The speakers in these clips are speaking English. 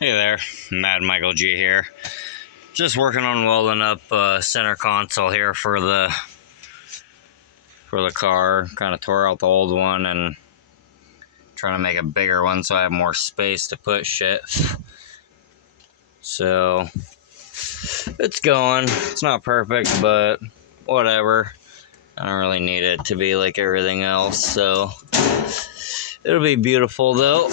Hey there, Mad Michael G here. Just working on welding up center console here for the car. Kind of tore out the old one and trying to make a bigger one so I have more space to put shit. So it's going. It's not perfect, but whatever. I don't really need it to be like everything else, so it'll be beautiful though.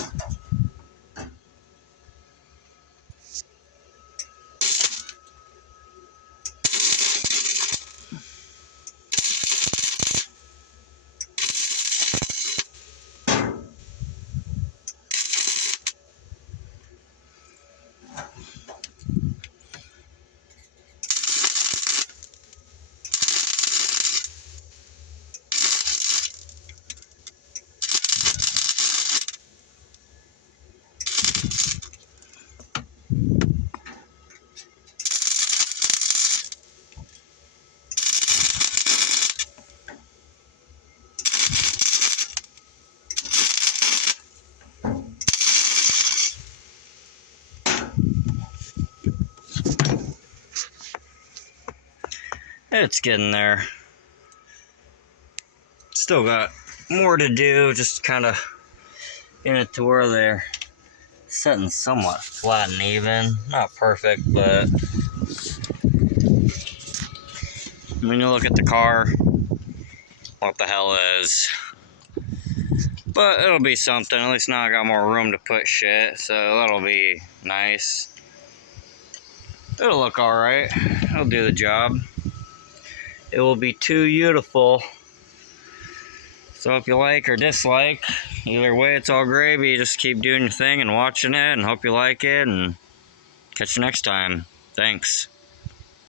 It's getting there. Still got more to do, just kind of getting it to where they're setting somewhat flat and even. Not perfect, but when you look at the car, what the hell is. But it'll be something. At least now I got more room to put shit, so that'll be nice. It'll look alright. It'll do the job. It will be too beautiful. So if you like or dislike, either way it's all gravy. Just keep doing your thing and watching it and hope you like it, and catch you next time. Thanks.